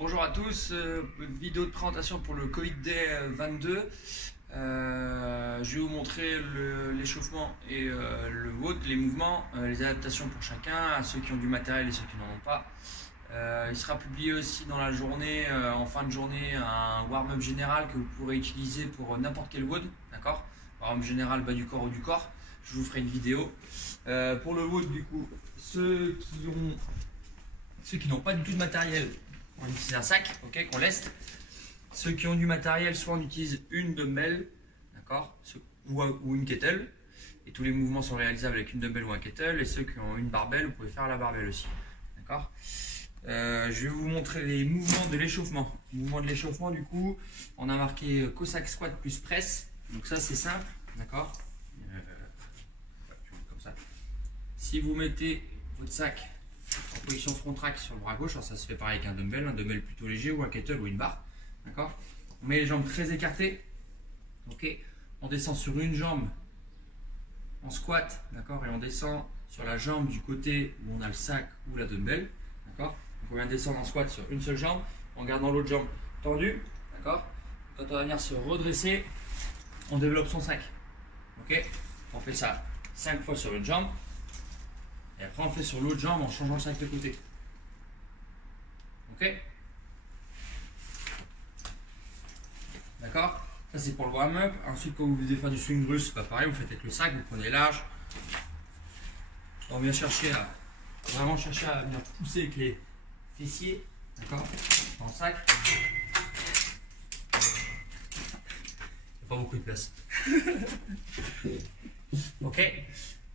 Bonjour à tous, vidéo de présentation pour le Covid Day 22. Je vais vous montrer l'échauffement et le WOD, les mouvements, les adaptations pour chacun, à ceux qui ont du matériel et ceux qui n'en ont pas. Il sera publié aussi dans la journée, en fin de journée, un warm-up général que vous pourrez utiliser pour n'importe quel WOD, d'accord? Warm-up général bas du corps ou du corps. Je vous ferai une vidéo. Pour le WOD, du coup, ceux qui n'ont pas du tout de matériel, on utilise un sac, ok, qu'on leste. Ceux qui ont du matériel, soit on utilise une dumbbell, d'accord, ou une kettle, et tous les mouvements sont réalisables avec une dumbbell ou un kettle. Et ceux qui ont une barbelle, vous pouvez faire la barbelle aussi, d'accord. Je vais vous montrer les mouvements de l'échauffement. Mouvement de l'échauffement, du coup, on a marqué Cossack squat plus press. Donc ça, c'est simple, d'accord. Comme ça. Si vous mettez votre sac en position front track sur le bras gauche, alors ça se fait pareil avec un dumbbell plutôt léger ou un kettle ou une barre, d'accord. On met les jambes très écartées, ok. On descend sur une jambe en squat, d'accord, et on descend sur la jambe du côté où on a le sac ou la dumbbell, d'accord. Donc on vient descendre en squat sur une seule jambe en gardant l'autre jambe tendue, d'accord. Quand on va venir se redresser, on développe son sac, ok. On fait ça 5 fois sur une jambe. Et après, on fait sur l'autre jambe en changeant le sac de côté. Ok? D'accord? Ça, c'est pour le warm-up. Ensuite, quand vous voulez faire du swing russe, c'est pas pareil. Vous faites avec le sac, vous prenez large. On vient vraiment chercher à venir pousser avec les fessiers. D'accord? Dans le sac. Il n'y a pas beaucoup de place. Ok?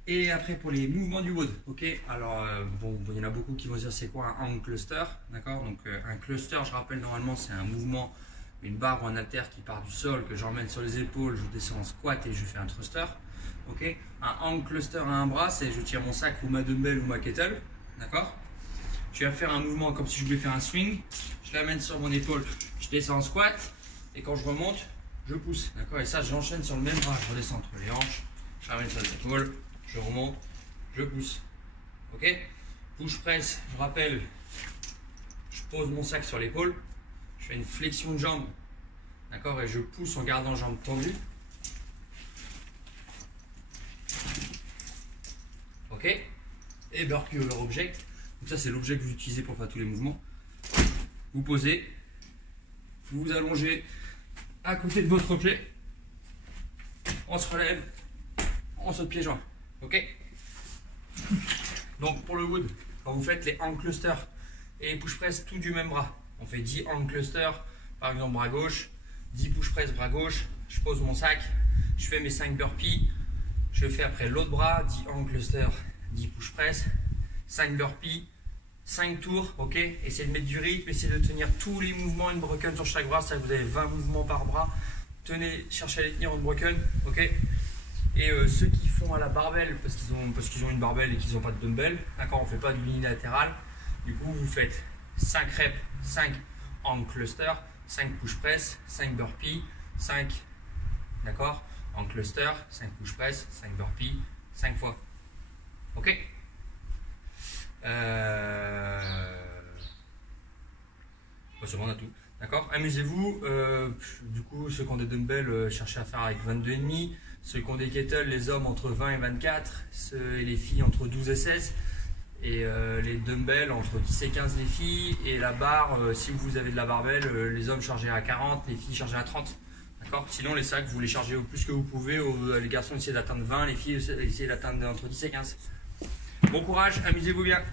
Et après pour les mouvements du WOD, ok. Alors bon, il y en a beaucoup qui vont dire c'est quoi un hang cluster, d'accord. Donc un cluster, je rappelle, normalement c'est un mouvement, une barre ou un haltère qui part du sol, que j'emmène sur les épaules, je descends en squat et je fais un thruster, ok. Un hang cluster à un bras, c'est je tire mon sac ou ma dumbbell ou ma kettle, d'accord. Je vais faire un mouvement comme si je voulais faire un swing, je l'amène sur mon épaule, je descends en squat et quand je remonte, je pousse, d'accord. Et ça j'enchaîne sur le même bras, je redescends entre les hanches, je ramène sur les épaules. Je remonte, je pousse. Ok? Push press, je rappelle, je pose mon sac sur l'épaule, je fais une flexion de jambe, d'accord, et je pousse en gardant jambe tendue. Ok? Et burpee over object. Donc ça c'est l'objet que vous utilisez pour faire tous les mouvements. Vous posez, vous vous allongez à côté de votre objet, on se relève, on saute pieds joints. Ok. Donc pour le WOD, quand vous faites les hang clusters et les push press tout du même bras, on fait 10 hang clusters, par exemple bras gauche, 10 push press bras gauche, je pose mon sac, je fais mes 5 burpees, je fais après l'autre bras, 10 hang clusters, 10 push press, 5 burpees, 5 tours, ok. Essayez de mettre du rythme, essayez de tenir tous les mouvements unbroken sur chaque bras, ça vous avez 20 mouvements par bras, tenez, cherchez à les tenir unbroken, ok. Et ceux qui font à la barbelle, parce qu'ils ont une barbelle et qu'ils n'ont pas de dumbbell, d'accord, on ne fait pas du unilatéral. Du coup, vous faites 5 reps, 5 hang cluster, 5 push press, 5 burpees, 5, d'accord, hang cluster, 5 push press, 5 burpees, 5 fois. Ok. C'est bon, on a tout. D'accord, amusez-vous. Du coup, ceux qui ont des dumbbells, cherchez à faire avec 22,5. Ceux qui ont des kettles, les hommes entre 20 et 24. Et les filles entre 12 et 16. Et les dumbbells entre 10 et 15 les filles. Et la barre, si vous avez de la barbelle, les hommes chargés à 40, les filles chargées à 30. D'accord. Sinon, les sacs, vous les chargez au plus que vous pouvez. Les garçons, essayez d'atteindre 20. Les filles, essayez d'atteindre entre 10 et 15. Bon courage, amusez-vous bien.